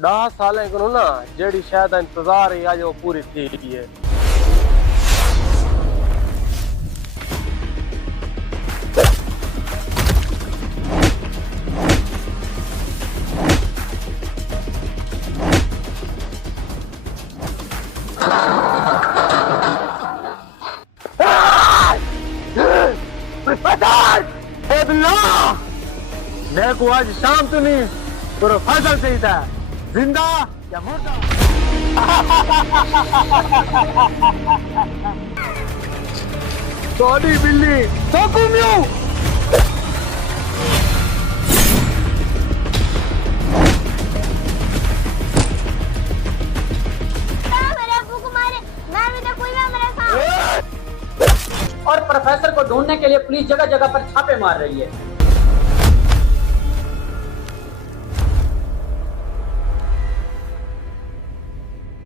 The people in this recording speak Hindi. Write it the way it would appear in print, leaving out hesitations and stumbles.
10 साल को ना जेडी शायद इंतजार है आज वो पूरी थी है। मैं को आज शाम तो नहीं तो फसल सही था जिंदा या मुर्दा। सॉरी बिल्ली तो घूमियो और प्रोफेसर को ढूंढने के लिए पुलिस जगह जगह पर छापे मार रही है।